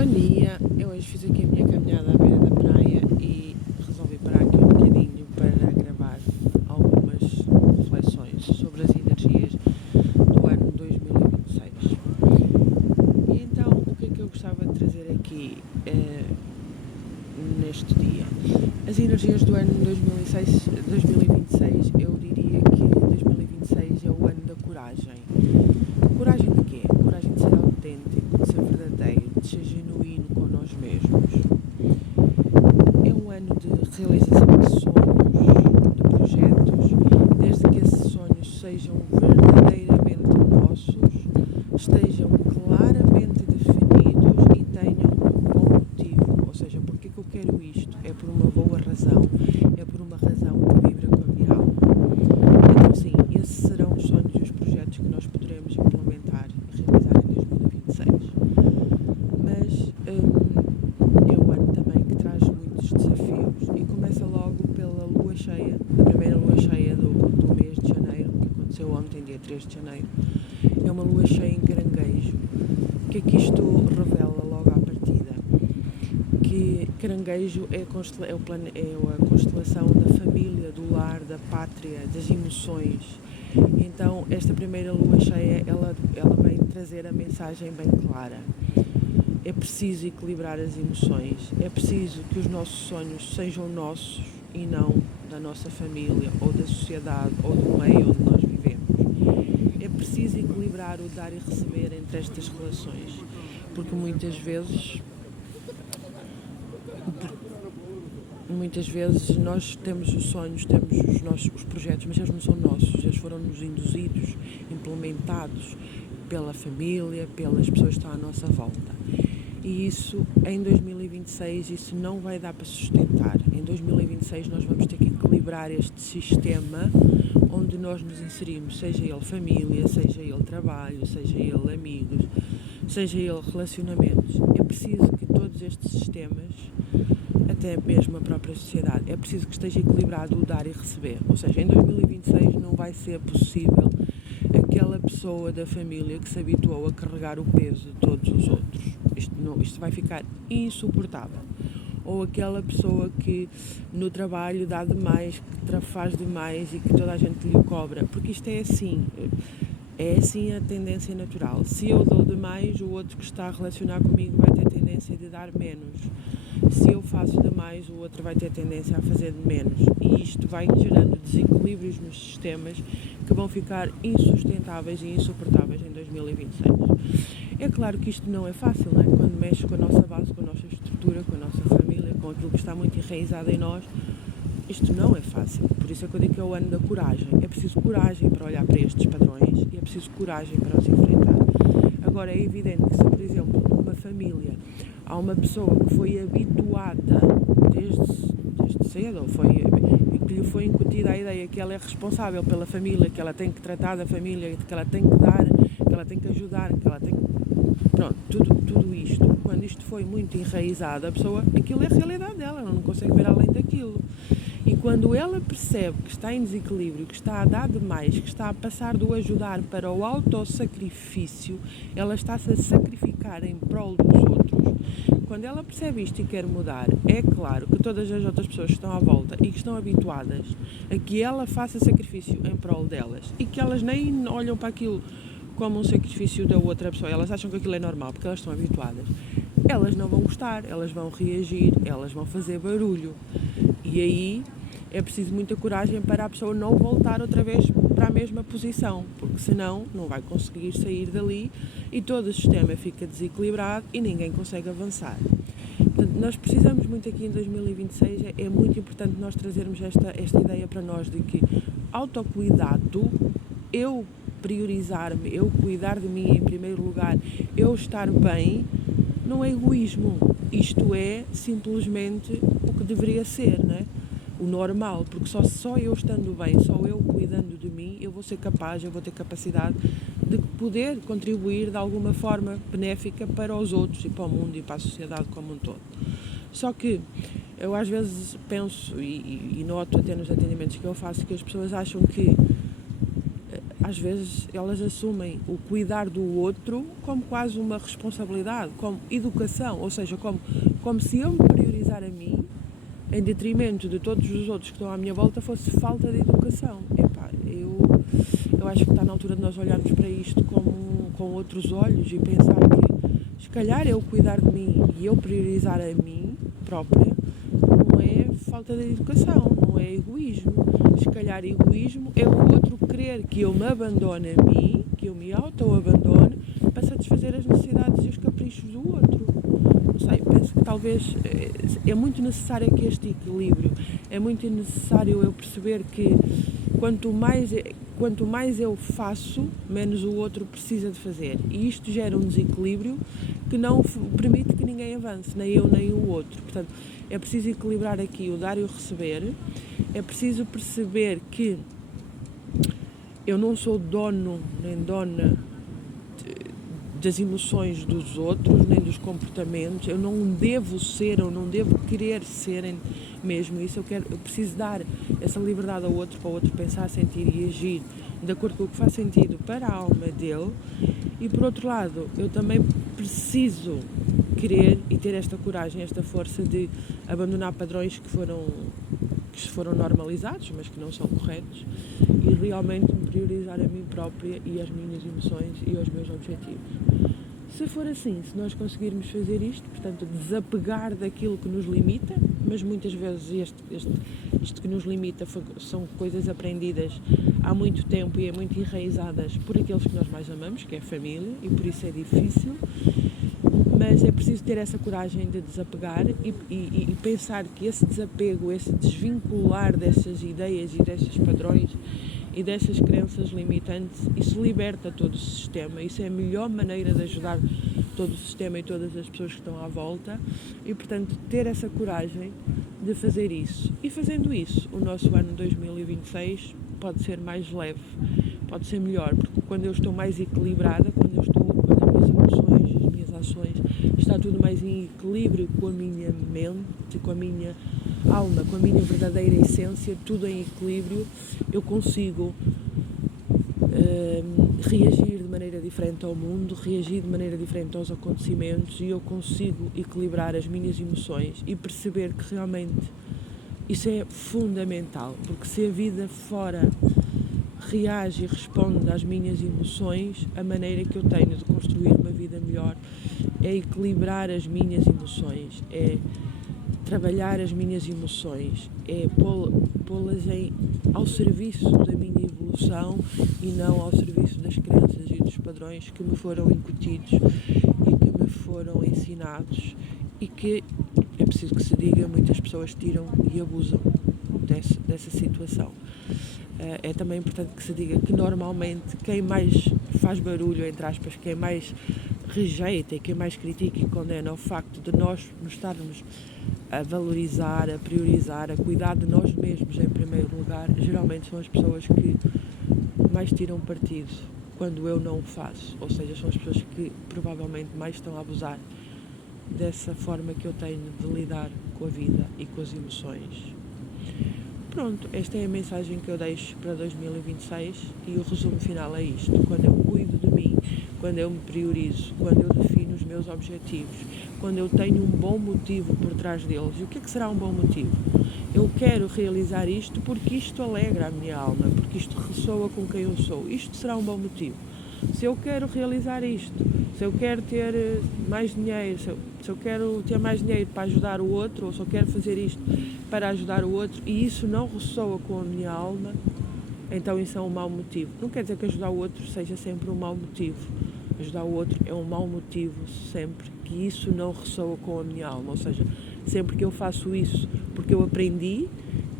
Bom dia, eu hoje fiz aqui a minha caminhada à beira da praia e resolvi parar aqui um bocadinho para gravar algumas reflexões sobre as energias do ano 2026. E então, o que é que eu gostava de trazer aqui neste dia? As energias do ano 2026, eu diria que 2026 é o ano da coragem. Coragem de quê? Coragem de ser autêntico, de ser verdadeiro, de ser genuíno com nós mesmos. É um ano de realização de sonhos, de projetos, desde que esses sonhos sejam verdadeiramente nossos, estejam claramente definidos e tenham um bom motivo. Ou seja, porque é que eu quero isto? É por uma boa razão, é por uma razão que vibra com a minha alma. Então sim, esses serão os sonhos e os projetos que nós poderemos implementar e realizar em 2026. Mas é um ano também que traz muitos desafios e começa logo pela lua cheia, a primeira lua cheia do mês de janeiro, que aconteceu ontem, dia 3 de janeiro. É uma lua cheia em Caranguejo. O que é que isto revela logo à partida? Que Caranguejo é a constelação da família, do lar, da pátria, das emoções. Então, esta primeira lua cheia, ela vem trazer a mensagem bem clara. É preciso equilibrar as emoções, é preciso que os nossos sonhos sejam nossos e não da nossa família, ou da sociedade, ou do meio onde nós vivemos. É preciso equilibrar o dar e receber entre estas relações, porque muitas vezes nós temos os sonhos, temos os projetos, mas eles não são nossos, eles foram-nos induzidos, implementados pela família, pelas pessoas que estão à nossa volta. E isso, em 2026, isso não vai dar para sustentar. Em 2026 nós vamos ter que equilibrar este sistema onde nós nos inserimos, seja ele família, seja ele trabalho, seja ele amigos, seja ele relacionamentos. É preciso que todos estes sistemas, até mesmo a própria sociedade, é preciso que esteja equilibrado o dar e receber. Ou seja, em 2026 não vai ser possível aquela pessoa da família que se habituou a carregar o peso de todos os outros. Isto vai ficar insuportável. Ou aquela pessoa que no trabalho dá demais, que faz demais e que toda a gente lhe cobra. Porque isto é assim a tendência natural. Se eu dou demais, o outro que está a relacionar comigo vai ter tendência de dar menos. Se eu faço demais, o outro vai ter tendência a fazer de menos. E isto vai gerando desequilíbrios nos sistemas que vão ficar insustentáveis e insuportáveis em 2026. É claro que isto não é fácil, não é? Quando mexe com a nossa base, com a nossa estrutura, com a nossa família, com aquilo que está muito enraizado em nós, isto não é fácil. Por isso é que eu digo que é o ano da coragem. É preciso coragem para olhar para estes padrões e é preciso coragem para os enfrentar. Agora, é evidente que se, por exemplo, numa família há uma pessoa que foi habituada desde cedo, e que lhe foi incutida a ideia que ela é responsável pela família, que ela tem que tratar da família, que ela tem que dar, que ela tem que ajudar, que ela tem que... Pronto, tudo isto, quando isto foi muito enraizado, a pessoa, aquilo é a realidade dela, ela não consegue ver além daquilo. E quando ela percebe que está em desequilíbrio, que está a dar demais, que está a passar do ajudar para o autossacrifício, ela está-se a sacrificar em prol dos outros. Quando ela percebe isto e quer mudar, é claro que todas as outras pessoas que estão à volta e que estão habituadas a que ela faça sacrifício em prol delas e que elas nem olham para aquilo como um sacrifício da outra pessoa, elas acham que aquilo é normal porque elas estão habituadas, elas não vão gostar, elas vão reagir, elas vão fazer barulho. E aí é preciso muita coragem para a pessoa não voltar outra vez para a mesma posição, porque senão não vai conseguir sair dali e todo o sistema fica desequilibrado e ninguém consegue avançar. Portanto, nós precisamos muito aqui em 2026, é muito importante nós trazermos esta ideia para nós de que autocuidado, eu priorizar-me, eu cuidar de mim em primeiro lugar, eu estar bem, não é egoísmo. Isto é simplesmente o que deveria ser, não é? O normal, porque só eu estando bem, só eu cuidando de mim, eu vou ser capaz, eu vou ter capacidade de poder contribuir de alguma forma benéfica para os outros e para o mundo e para a sociedade como um todo. Só que eu às vezes penso e noto até nos atendimentos que eu faço que as pessoas acham que às vezes elas assumem o cuidar do outro como quase uma responsabilidade, como educação, ou seja, como se eu me priorizar a mim em detrimento de todos os outros que estão à minha volta fosse falta de educação. Eu acho que está na altura de nós olharmos para isto com outros olhos e pensar que se calhar eu cuidar de mim e eu priorizar a mim própria não é falta de educação, não é egoísmo. Se calhar egoísmo é o outro querer que eu me abandone a mim, que eu me auto-abandone para satisfazer as necessidades e os caprichos do outro. Não sei, penso que talvez é muito necessário aqui este equilíbrio, é muito necessário eu perceber que quanto mais eu faço, menos o outro precisa de fazer. E isto gera um desequilíbrio que não permite que ninguém avance, nem eu nem o outro. Portanto, é preciso equilibrar aqui o dar e o receber. É preciso perceber que eu não sou dono nem dona das emoções dos outros, nem dos comportamentos. Eu não devo ser, eu não devo querer ser mesmo isso. Eu preciso dar essa liberdade ao outro, para o outro pensar, sentir e agir de acordo com o que faz sentido para a alma dele. E por outro lado, eu também preciso querer e ter esta coragem, esta força de abandonar padrões que foram normalizados, mas que não são corretos, e realmente me priorizar a mim própria e as minhas emoções e os meus objetivos. Se for assim, se nós conseguirmos fazer isto, portanto, desapegar daquilo que nos limita, mas muitas vezes isto que nos limita são coisas aprendidas há muito tempo e muito enraizadas por aqueles que nós mais amamos, que é a família, e por isso é difícil, mas é preciso ter essa coragem de desapegar e pensar que esse desapego, esse desvincular dessas ideias e desses padrões e dessas crenças limitantes, isso liberta todo o sistema. Isso é a melhor maneira de ajudar todo o sistema e todas as pessoas que estão à volta e, portanto, ter essa coragem de fazer isso. E fazendo isso, o nosso ano 2026 pode ser mais leve, pode ser melhor, porque quando eu estou mais equilibrada, quando as minhas emoções, as minhas ações, está tudo mais em equilíbrio com a minha mente, com a minha alma, com a minha verdadeira essência, tudo em equilíbrio, eu consigo reagir de maneira diferente ao mundo, reagir de maneira diferente aos acontecimentos, e eu consigo equilibrar as minhas emoções e perceber que realmente isso é fundamental, porque se a vida fora reage e responde às minhas emoções, a maneira que eu tenho de construir uma vida melhor é equilibrar as minhas emoções, é trabalhar as minhas emoções, é pô-las ao serviço da minha evolução e não ao serviço das crenças e dos padrões que me foram incutidos e que me foram ensinados e que, é preciso que se diga, muitas pessoas tiram e abusam dessa situação. É também importante que se diga que normalmente quem mais faz barulho, entre aspas, quem mais rejeita e quem mais critica e condena o facto de nós nos estarmos a valorizar, a priorizar, a cuidar de nós mesmos em primeiro lugar, geralmente são as pessoas que mais tiram partido quando eu não o faço, ou seja, são as pessoas que provavelmente mais estão a abusar dessa forma que eu tenho de lidar com a vida e com as emoções. Pronto, esta é a mensagem que eu deixo para 2026 e o resumo final é isto: quando eu cuido de mim, quando eu me priorizo, quando eu defino os meus objetivos, quando eu tenho um bom motivo por trás deles. E o que é que será um bom motivo? Eu quero realizar isto porque isto alegra a minha alma, porque isto ressoa com quem eu sou. Isto será um bom motivo. Se eu quero realizar isto, se eu quero ter mais dinheiro, se eu quero ter mais dinheiro para ajudar o outro, ou se eu quero fazer isto para ajudar o outro, e isso não ressoa com a minha alma, então isso é um mau motivo. Não quer dizer que ajudar o outro seja sempre um mau motivo. Ajudar o outro é um mau motivo sempre que isso não ressoa com a minha alma. Ou seja, sempre que eu faço isso porque eu aprendi,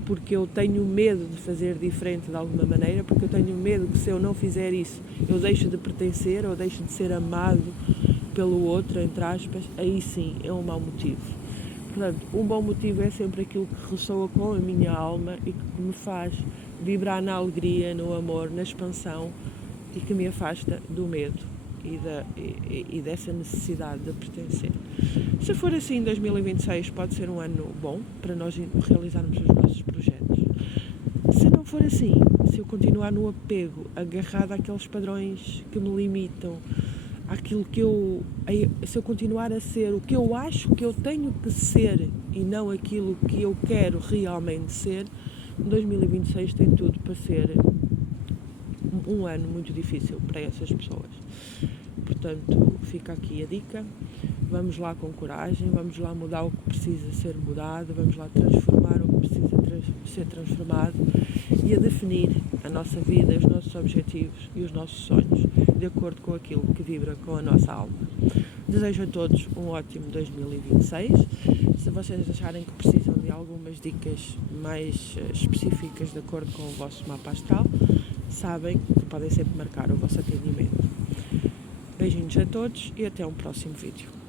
porque eu tenho medo de fazer diferente de alguma maneira, porque eu tenho medo que se eu não fizer isso eu deixo de pertencer ou deixo de ser amado pelo outro, entre aspas, aí sim é um mau motivo. Portanto, um bom motivo é sempre aquilo que ressoa com a minha alma e que me faz vibrar na alegria, no amor, na expansão e que me afasta do medo e dessa necessidade de pertencer. Se for assim, 2026 pode ser um ano bom para nós realizarmos os nossos projetos. Se não for assim, se eu continuar no apego, agarrada àqueles padrões que me limitam, àquilo que se eu continuar a ser o que eu acho que eu tenho que ser e não aquilo que eu quero realmente ser, 2026 tem tudo para ser um ano muito difícil para essas pessoas. Portanto, fica aqui a dica. Vamos lá com coragem, vamos lá mudar o que precisa ser mudado, vamos lá transformar o que precisa ser transformado e a definir a nossa vida, os nossos objetivos e os nossos sonhos de acordo com aquilo que vibra com a nossa alma. Desejo a todos um ótimo 2026. Se vocês acharem que precisam de algumas dicas mais específicas de acordo com o vosso mapa astral, sabem que podem sempre marcar o vosso atendimento. Beijinhos a todos e até um próximo vídeo.